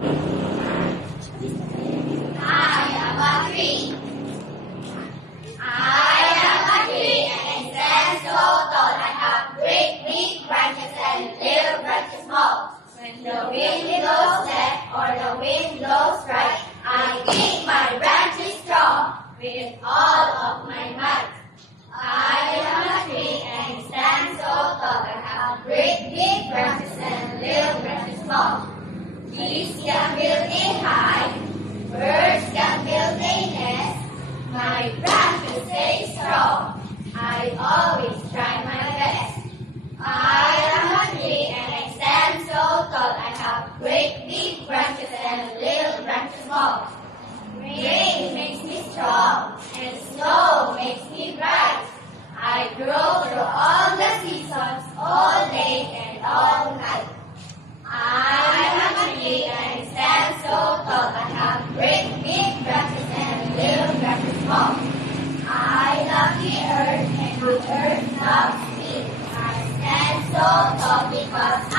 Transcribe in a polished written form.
I am a tree. I am a tree and I stand so tall. I have great big branches and little branches small. When the wind blows left or the wind blows right, I keep my branches strong with all of my might. I am a tree and I stand so tall. I have great big branches and little branches small. Trees can build a high, birds can build a nest. My branches stay strong. I always try my best. I am a tree and I stand so tall. I have great big branches and little branches small. Rain makes me strong and snow makes me bright. I grow through all the seasons, all day and all night. I am a tree and I stand so tall. I have great big branches and little branches small. I love the earth and the earth loves me. I stand so tall because